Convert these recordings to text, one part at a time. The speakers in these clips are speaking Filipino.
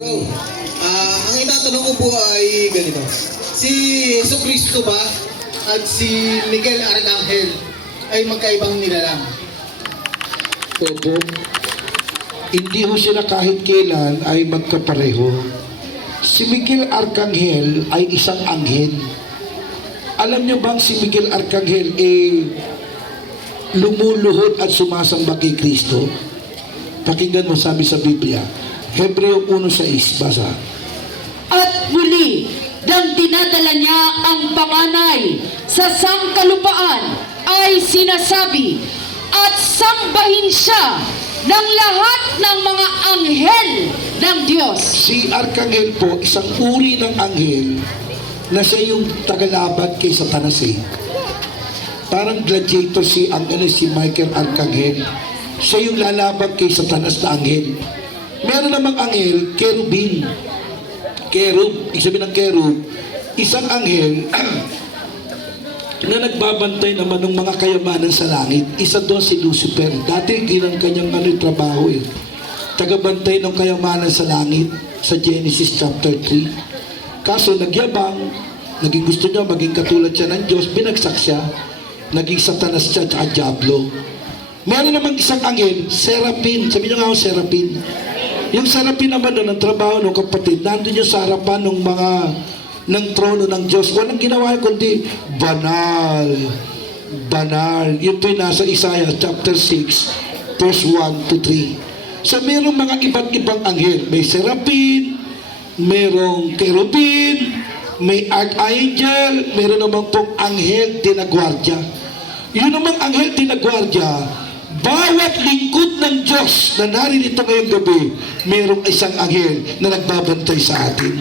Ang itatanong ko po ay ganito. Si Jesucristo ba at si Miguel Arcangel ay magkaibang nilalang? Opo. Hindi ho sila kahit kailan ay magkapareho. Si Miguel Arcangel ay isang anghel. Alam niyo bang si Miguel Arcangel lumuluhod at sumasamba kay Kristo? Pakinggan mo, sabi sa Biblia, Hebreo 1:6, basa. At muli, nang dinadala niya ang panganay sa sangkalupaan, ay sinasabi, at sambahin siya ng lahat ng mga anghel ng Diyos. Si Arcangel po, isang uri ng anghel na siya yung tagalaban kay Satanas eh. Parang gladiator si Michael Arcangel. Siya yung lalaban kay Satanas na anghel. Meron namang anghel, kerubin. Kerub, ibig sabihin ng kerub, isang anghel na nagbabantay naman ng mga kayamanan sa langit. Isa doon si Lucifer. Dati ginang kanyang trabaho eh. Tagabantay ng kayamanan sa langit sa Genesis chapter 3. Kaso nagyabang, naging gusto niya maging katulad siya ng Diyos, binagsak siya, naging Satanas siya at Diablo. Meron namang isang anghel, Serapin. Sabi niyo nga ako, Serapin. Yung Serapin naman doon, ang trabaho ng kapatid, nandun yung sa harapan ng trono ng Diyos. Walang ginawa kundi banal. Banal. Yun po'y nasa Isaiah chapter 6, verse 1 to 3. So, mayroong mga iba't ibang anghel. May Serapin, mayroong kerubin, may archangel, mayroon naman pong anghel dinagwardya. Yun namang anghel dinagwardya, bawat lingkod ng Diyos na naririto ngayong gabi, mayroong isang anghel na nagbabantay sa atin.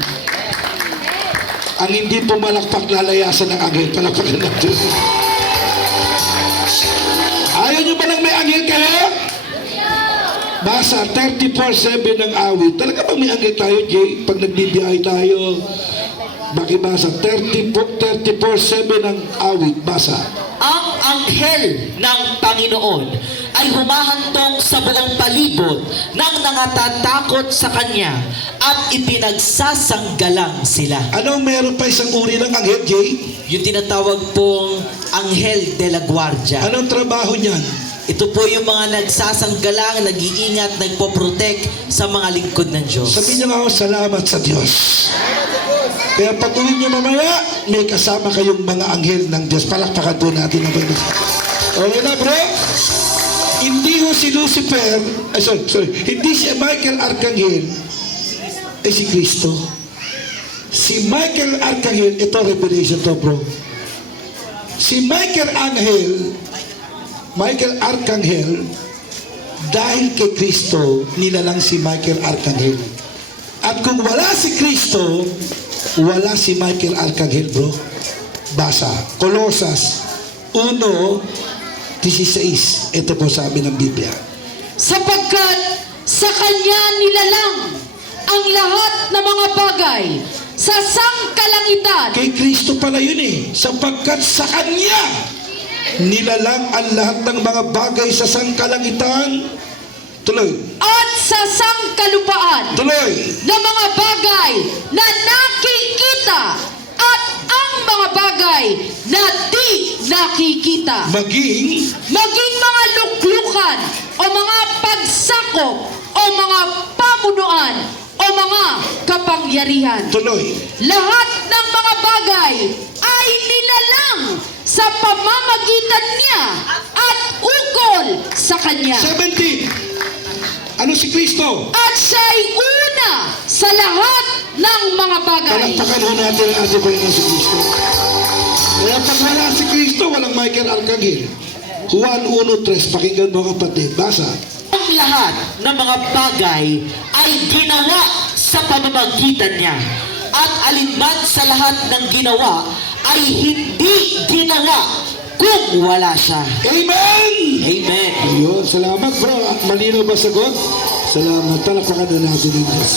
Ang hindi pumalakpak lalayasan ng anghel, palakpakan ng Diyos. Ayaw nyo ba lang may anghel kayo? Basa, 34:7 ng awit. Talaga bang may anghel tayo, Jay? Pag nagbibiyahe tayo, bakibasa, 34:7 ng awit. Basa. Ang anghel ng Panginoon ay humahantong sa buong palibot ng nangatatakot sa Kanya at ipinagsasanggalang sila. Anong meron pa isang uri ng anghel, Jay? Yung tinatawag pong Anghel de la Guardia. Anong trabaho niyan? Ito po yung mga nagsasanggalang, nag-iingat, nagpo-protect sa mga lingkod ng Diyos. Sabihin niyo nga ako, salamat sa Diyos. Kaya pag uwi niyo mamaya, may kasama kayong mga anghel ng Diyos. Palakpakan po natin ang Diyos. Okay na, bro? Hindi ho si Lucifer, hindi si Michael Arcangel, ay si Kristo. Si Michael Arcangel, ito revelation to, bro. Si Michael Arcangel, dahil kay Kristo, nilalang si Michael Arcangel. At kung wala si Kristo, wala si Michael Arcangel, bro. Basa, Colosas 1:16. Ito po sabi ng Biblia. Sapagkat sa Kanya nilalang ang lahat ng mga bagay sa sangkalangitan. Kay Kristo pala yun eh. Sapagkat sa Kanya nilalang ang lahat ng mga bagay sa sangkalangitan. Tuloy. At sa sangkalupaan. Tuloy. Na mga bagay na nakikita at ang mga bagay na di nakikita. Maging mga luklukan o mga pagsakop o mga pamunuan o mga kapangyarihan. tuloy. Lahat ng mga bagay ay nilalang sa pamamagitan niya at ukol sa Kanya. 17. Ano si Kristo? At siya'y una sa lahat ng mga bagay. Palakpakan ho natin ang ating Panginoon si Kristo. Kaya pag wala si Kristo, walang Michael Arcangel. Juan 1:3, pakinggan mo kapatid. Basa. Ang lahat ng mga bagay ay ginawa sa pamamagitan niya. At alinman sa lahat ng ginawa ay hindi ginawa kung wala siya. Amen! Amen. Ayun, salamat bro. Malinaw ba sagot? Salamat. Palakpakan na natin ang Diyos.